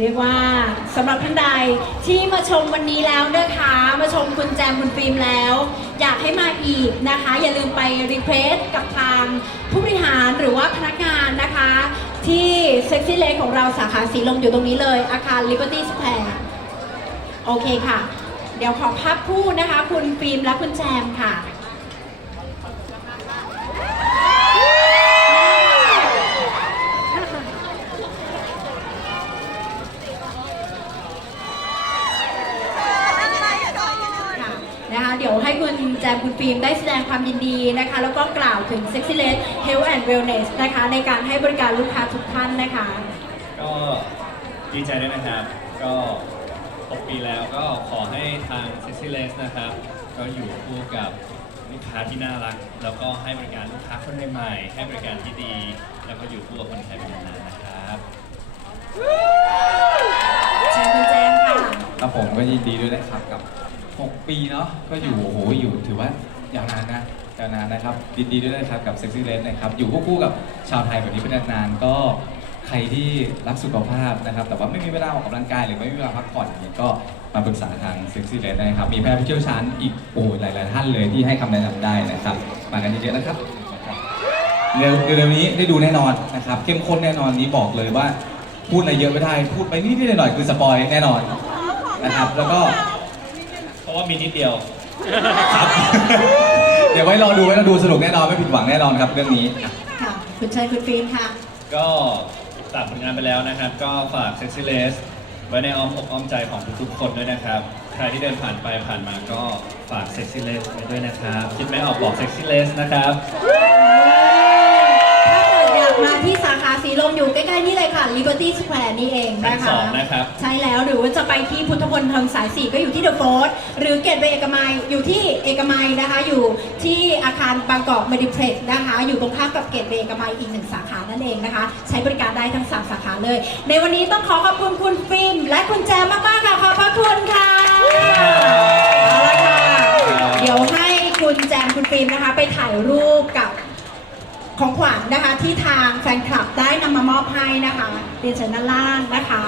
เรียกว่าสำหรับท่านใดที่มาชมวันนี้แล้วนะคะ มาชมคุณแจมคุณฟิล์มแล้ว อยากให้มาอีกนะคะ อย่าลืมไปรีเควสกับทางผู้บริหารหรือว่าพนักงานนะคะ ที่เซ็กซี่เลของเราสาขาสีลมอยู่ตรงนี้เลย อาคาร Liberty Square โอเคค่ะ เดี๋ยวขอภาพคู่นะคะ คุณฟิล์มและคุณแจมค่ะ ค่ะนะคะเดี๋ยวให้คุณแจมคุณฟิล์มได้แสดงความ ยินดีนะคะ แล้วก็กล่าวถึง Sexy l e s Health and Wellness นะคะ ในการให้บริการลูกค้าทุกท่านนะคะ ก็ดีใจด้วยนะครับ ก็6ปีแล้วก็ขอให้ทาง Sexy l e s นะครับ ก็อยู่คู่กับลูกค้าที่น่ารัก แล้วก็ให้บริการลูกค้าคนใหม่ๆให้บริการที่ดี แล้วก็อยู่คู่กับคนไทยเป็นนานๆนะครับเชิญคุณแจมค่ะ ครับผมก็ยินดีด้วยนะครับกับ 6 ปีเนาะก็อยู่โอ้โหอยู่ถือว่า ยาวนานนะยาวนานนะครับยินดีด้วยนะครับกับ Sexy r e d นะครับอยู่ควบคู่กับชาวไทยแบบนี้เป็นนานๆก็ใครที่รักสุขภาพนะครับ แต่ว่าไม่มีเวลาออกกำลังกายหรือไม่มีเวลาพักผ่อนเนี่ยก็มาปรึกษาทาง Sexy r e d นะครับมีแพทย์ผู้เชี่ยวชาญอีกโอ้หลายๆท่านเลยที่ให้คำแนะนำได้นะครับมากันเยอะๆนะครับเร็วเร็วๆนี้ได้ดูแน่นอนนะครับเข้มข้นแน่นอนนี้บอกเลยว่าพูดอะไรเยอะไม่ได้พูดไปนิดๆหน่อยๆคือสปอยแน่นอนนะครับแล้วก็เพราะว่ามีนิดเดียว ครับเดี๋ยวไว้รอดูไว้รอดูสนุกแน่นอนไม่ผิดหวังแน่นอนครับเรื่องนี้ ค่ะ คุณชัยคุณฟิล์มค่ะ ก็ตัดผลงานไปแล้วนะครับ ก็ฝาก Sexy l e s ไว้ในอ้อมอกอ้อมใจของทุกๆคนด้วยนะครับ ใครที่เดินผ่านไปผ่านมาก็ฝาก Sexy l e s ไว้ด้วยนะครับ คิดไม่ออกบอก Sexy l e s นะครับ ถ้าเกิดอยากมาที่ สาขาสีลมอยู่ใกล้ๆนี่เลยค่ะ Liberty Square นี่เองชั้นะนคะสองนะครับ ใช่แล้วหรือว่าจะไปที่พุทธพลทางสายสี่ก็อยู่ที่เดอะโฟร์หรือเกตเวย์เอกมัยอยู่ที่เอกมัยนะคะ อยู่ที่อาคารบางกอกเมดิเพลสนะคะ อยู่ตรงข้ามกับเกตเวย์เอกมัยอีกหนึ่งสาขานั่นเองนะคะ ใช้บริการได้ทั้งสามสาขาเลย ในวันนี้ต้องขอขอบคุณคุณฟิล์มและคุณแจมมากๆค่ะขอบพระคุณค่ะเอาละค่ะเดี๋ยวให้คุณแจมคุณฟิล์มนะคะ ไปถ่ายรูปกับ ของขวัญนะคะที่ทางแฟนคลับได้นำมามอบให้นะคะเรียนเชิญด้านล่างนะคะ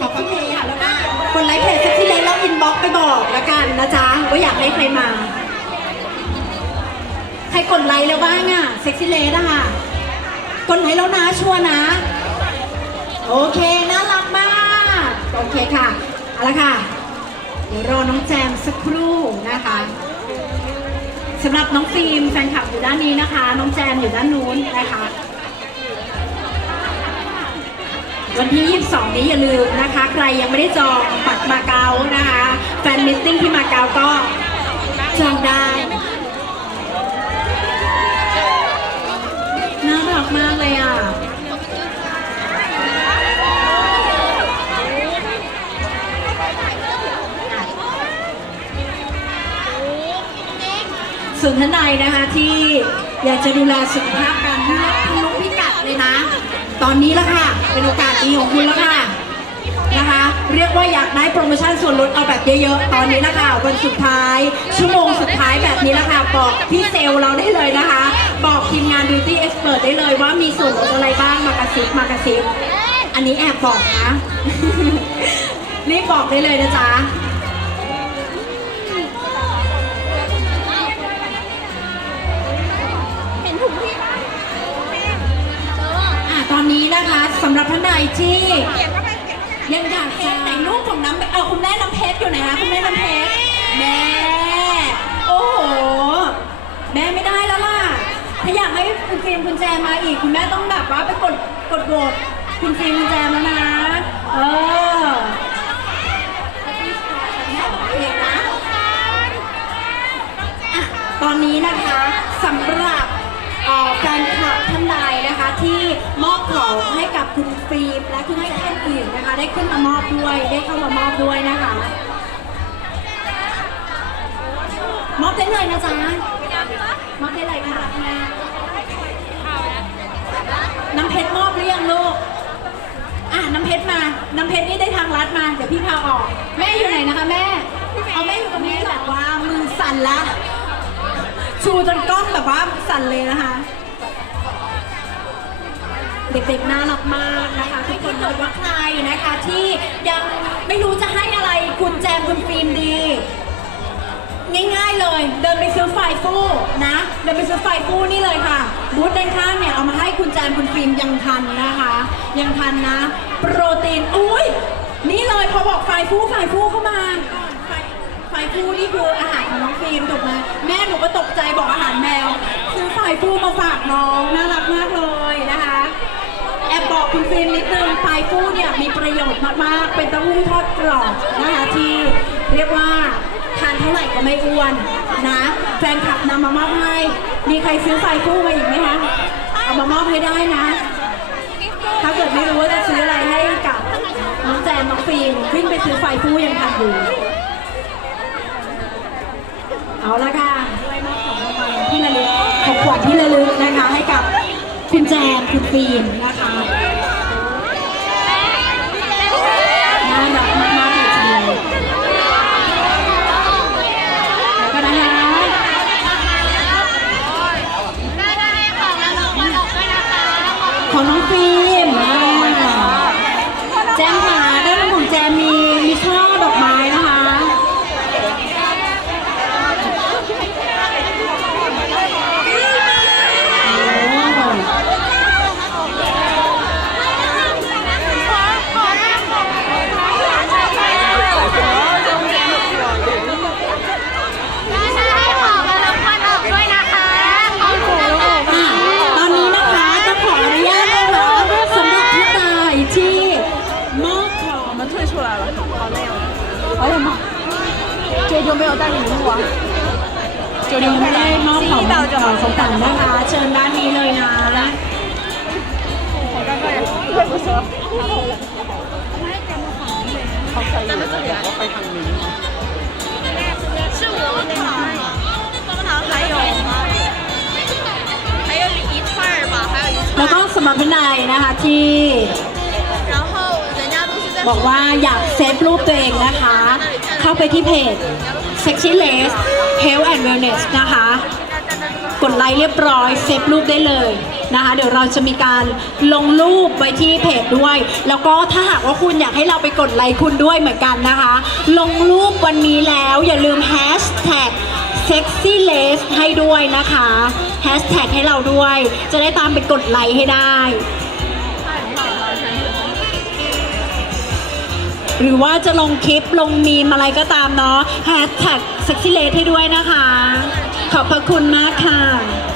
ขอบคุณค่ะแล้วก็คนไลค์เพจที่เลนแล้วอินบ็อกไปบอกแล้วกันนะจ๊ะว่าอยากให้ใครมา ใครกดไลค์แล้วบ้างอะเซ็กซี่เลสอะค่ะกดไลค์แล้วนะชัวนะโอเคน่ารักมากโอเคค่ะเอาละค่ะ เดี๋ยวรอน้องแจมสักครู่นะคะ สำหรับน้องฟิล์มแฟนคลับอยู่ด้านนี้นะคะ น้องแจมอยู่ด้านนู้นนะคะ วันที่ 22 นี้อย่าลืมนะคะ ใครยังไม่ได้จองบัตรมาเก๊านะคะ แฟนมิสติ้งที่มาเก๊าก็จองได้ ส่วนท่านใดนะคะที่อยากจะดูแลสุขภาพกันที่ทะลุพิกัดเลยนะ ตอนนี้ละค่ะ เป็นโอกาสดีของคุณแล้วค่ะนะคะ เรียกว่าอยากได้โปรโมชั่นส่วนลดเอาแบบเยอะๆ ตอนนี้ละค่ะ วันสุดท้าย ชั่วโมงสุดท้ายแบบนี้ละค่ะ บอกพี่เซลเราได้เลยนะคะ บอกทีมงาน Beauty Expert ได้เลยว่ามีส่วนลดอะไรบ้างมากระซิบมากระซิบอันนี้แอบบอกนะ รีบบอกได้เลยนะจ๊ะ นนี้นะคะสำหรับท่านใดที่ยังอยากจะแต่งรูปของน้ำเอาคุณแม่น้ำเพชรอยู่ไหนคะคุณแม่น้ำเพชรแม่โอ้โหแม่ไม่ได้แล้วล่ะถ้าอยากให้คุณฟิล์มคุณแจมมาอีก คุณแม่ต้องแบบว่าไปกดกดโหวตคุณฟิล์มคุณแจมแล้วนะเอออะตอนนี้นะคะสำหรับ ให้กับคุณฟิล์มและคุณให้ท่านอื่นนะคะ ได้ขึ้นมามอบด้วยได้เข้ามามอบด้วยนะคะ มอบได้เลยนะจ๊ะมอบได้เลยค่ะน้ำเพชรมอบหรือยังลูกอะน้ำเพชรมา น้ำเพชรนี่ได้ทางลัดมา เดี๋ยวพี่พาออก แม่อยู่ไหนนะคะแม่ เอาแม่อยู่ตรงนี้แบบว่ามือสั่นละ ชูจนกล้องแบบว่าสั่นเลยนะคะ เด็กๆน่ารักมากนะคะทุกคนเกิดว่าใครนะคะ ที่ยังไม่รู้จะให้อะไรคุณแจมคุณฟิล์มดี ง่ายๆเลย เดินไปซื้อไฟฟู่นะ เดินไปซื้อไฟฟู่นี่เลยค่ะ บูธด้านข้างเนี่ยเอามาให้คุณแจมคุณฟิล์มยังทันนะคะ ยังทันนะ โปรตีนอุ้ยนี่เลยพอบอกไฟฟู่ไฟฟู่เข้ามาไฟไฟฟู่นี่คืออาหารของน้องฟิล์มถูกไหมแม่หนูก็ตกใจบอกอาหารแมว ซื้อไฟฟู่มาฝากน้องน่ารักมากเลยนะคะแอบบอกคุณฟิล์มนิดนึงไฟฟู้เนี่ยมีประโยชน์มากๆ เป็นเต้าหู้ทอดกรอบนะคะที่เรียกว่าทานเท่าไหร่ก็ไม่อ้วนนะ แฟนคลับนำมามอบให้ มีใครซื้อไฟฟู้มาอีกไหมคะ เอามามอบให้ได้นะ ถ้าเกิดไม่รู้ว่าจะซื้ออะไรให้กับน้องแจมน้องฟิล์มวิ่งไปซื้อไฟฟู้ยังทันอยู่เอาละค่ะด้วยมอบของรางวัลที่ระลึกของขวัญที่ระลึกนะคะให้กับคุณแจมคุณฟิล์มนะคะ 这就没有带礼物啊。 จะยังไม่ได้มอบของของของต่างนะคะ เชิญด้านนี้เลยนะ 好尴尬呀，我也不说。站在这里啊。是我糖，蜂糖还有吗？还有一串儿吧，还有一 แล้วก็สำหรับพี่นายนะคะที่ 然后人家都是在 บอกว่าอยากเซฟรูปตัวเองนะคะ เข้าไปที่เพจ Sexy Lace Health and Wellness นะคะ กดไลค์เรียบร้อยเซฟรูปได้เลยนะคะ เดี๋ยวเราจะมีการลงรูปไว้ที่เพจด้วย แล้วก็ถ้าหากว่าคุณอยากให้เราไปกดไลค์คุณด้วยเหมือนกันนะคะ ลงรูปวันนี้แล้วอย่าลืมแฮชแท็ก sexy lace ให้ด้วยนะคะแฮชแท็กให้เราด้วย จะได้ตามไปกดไลค์ให้ได้ หรือว่าจะลงคลิปลงมีมอะไรก็ตามเนาะแฮชแท็ก sexy lace ให้ด้วยนะคะ ขอบพระคุณมากค่ะ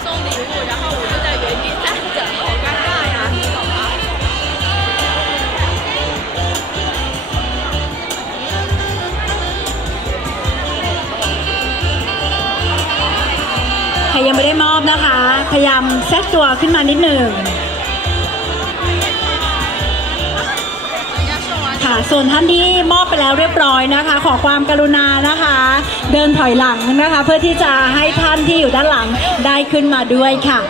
送礼物，然后我就在原地站着，好尴尬呀，你懂吗？ ใครยังไม่ได้มอบนะคะ พยายามแทรกตัวขึ้นมานิดหนึ่ง ค่ะ ส่วนท่านที่มอบไปแล้วเรียบร้อยนะคะ ขอความกรุณานะคะ เดินถอยหลังนะคะ เพื่อที่จะให้ท่านที่อยู่ด้านหลังได้ขึ้นมาด้วยค่ะ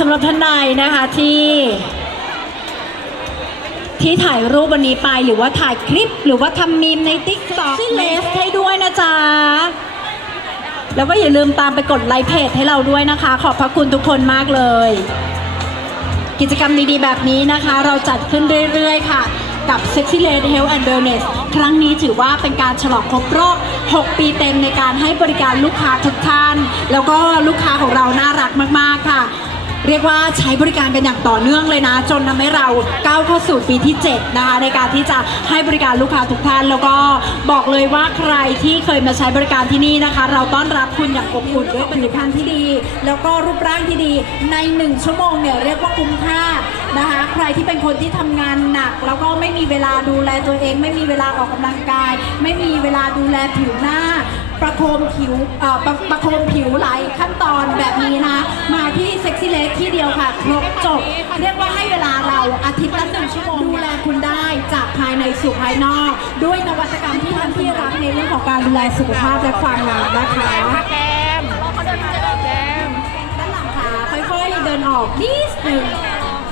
สำหรับท่านใดนะคะที่ ที่ถ่ายรูปวันนี้ไปหรือว่าถ่ายคลิปหรือว่าทำมีมในติ๊กต็อกที่เลสให้ด้วยนะจ๊ะ แล้วก็อย่าลืมตามไปกดไลค์เพจให้เราด้วยนะคะ ขอบพระคุณทุกคนมากเลย กิจกรรมดีๆแบบนี้นะคะ เราจัดขึ้นเรื่อยๆ ค่ะ กับ Sexy Lady Health and Wellness ครั้งนี้ถือว่าเป็นการฉลองครบรอบ 6 ปีเต็มในการให้บริการลูกค้าทุกท่าน แล้วก็ลูกค้าของเราน่ารักมากๆค่ะ เรียกว่าใช้บริการกันอย่างต่อเนื่องเลยนะ จนทำให้เราก้าวเข้าสู่ปีที่ 7 นะคะ ในการที่จะให้บริการลูกค้าทุกท่านแล้วก็บอกเลยว่าใครที่เคยมาใช้บริการที่นี่นะคะ เราต้อนรับคุณอย่างอบอุ่นด้วยผลิตภัณฑ์ที่ดี แล้วก็รูปร่างที่ดีใน 1 ชั่วโมงเนี่ยเรียกว่าคุ้มค่านะคะ ใครที่เป็นคนที่ทำงานหนัก แล้วก็ไม่มีเวลาดูแลตัวเอง ไม่มีเวลาออกกำลังกาย ไม่มีเวลาดูแลผิวหน้า ประโคมผิวเอ่อประประโคมผิวหลายขั้นตอนแบบนี้นะ มาที่เซ็กซี่เลสที่เดียวค่ะครบจบ เรียกว่าให้เวลาเราอาทิตย์ละหนึ่งชั่วโมงดูแลคุณได้จากภายในสู่ภายนอก ด้วยนวัตกรรมที่ท่านที่รักในเรื่องของการดูแลสุขภาพและความงามนะคะแก้มเขาเดินมาแก้มด้านหลังค่ะค่อยๆเดินอกนิดหนึ่ง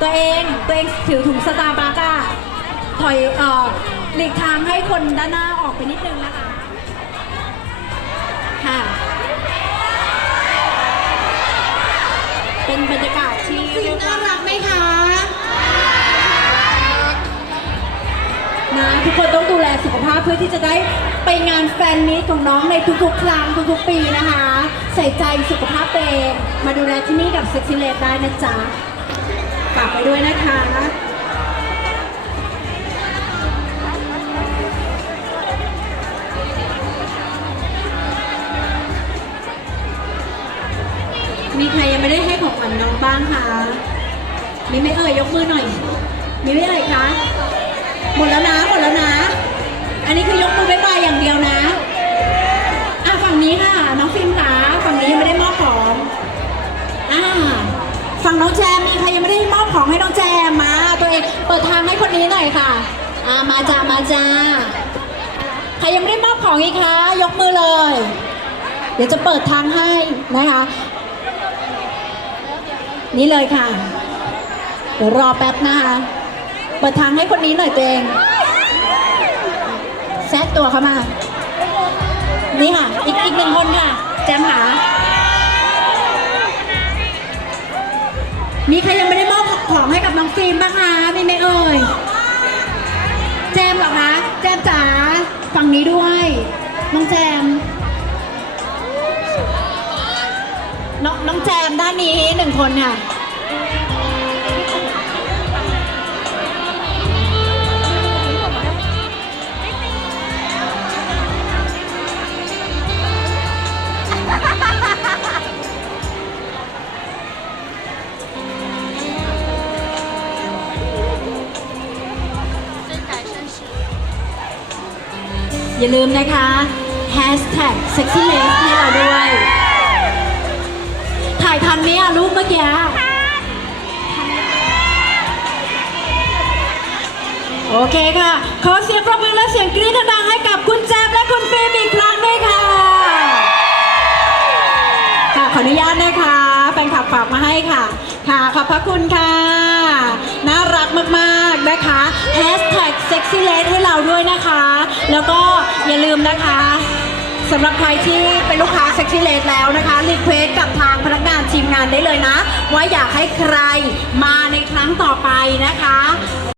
ตัวเองตัวเองถือถุงสตาร์บัคอะถอยเอ่อหลีกทางให้คนด้านหน้าออกไปนิดนึงนะคะ ค่ะ เป็นบรรยากาศที่เรียกว่าน่ารักไหมคะ นะทุกคนต้องดูแลสุขภาพเพื่อที่จะได้ไปงานแฟนมีตของน้องในทุกๆ ครั้งทุกๆ ปีนะคะ ใส่ใจสุขภาพตัวเองมาดูแลที่นี่กับเซ็กซี่เลดได้นะจ๊ะฝากไปด้วยนะคะ มีใครยังไม่ได้ให้ของขวัญน้องบ้างคะ มีไหม่เอ่ยยกมือหน่อย มีไหม่เอ่ยคะ หมดแล้วนะหมดแล้วนะ อันนี้คือยกมือบ๊ายบายอย่างเดียวนะอะฝั่งนี้ค่ะ น้องฟิล์มค่ะฝั่งนี้ยังไม่ได้มอบของอ่าฝั่งน้องแจมมีใครยังไม่ได้มอบของให้น้องแจมมา ตัวเองเปิดทางให้คนนี้หน่อยค่ะอ่ามาจ้ามาจ้าใครยังไม่ได้มอบของอีกคะยกมือเลย เดี๋ยวจะเปิดทางให้นะคะ นี่เลยค่ะ เดี๋ยวรอแป๊บนะคะ เปิดทางให้คนนี้หน่อยตัวเอง แซดตัวเข้ามา นี่ค่ะ อีกอีกหนึ่งคนค่ะ แจมหา มีใครยังไม่ได้มอบของให้กับน้องฟิล์มบ้างคะมีไหมเอ่ย แจมเหรอคะ แจมจ๋า ฝั่งนี้ด้วย น้องแจม องแจมด้านนี้หนึ่งคนค่ะอย่าลืมนะคะ hashtag sexy l a c e ให้เราด้วย ทันไหมอะรูปเมื่อกี้โอเคค่ะ ขอเสียงปรบมือและเสียงกรี๊ดดังๆให้กับคุณแจมและคุณฟิล์มอีกครั้งด้วยค่ะ ค่ะ ขออนุญาตนะคะแฟนคลับฝากมาให้ค่ะ ค่ะ ขอบพระคุณค่ะ น่ารักมากๆนะคะ hashtag sexy l a d ให้เราด้วยนะคะ แล้วก็อย่าลืมนะคะ สำหรับใครที่เป็นลูกค้าเซ็กซี่เลสแล้วนะคะรีเควสกับทางพนักงานทีมงานได้เลยนะ ว่าอยากให้ใครมาในครั้งต่อไปนะคะ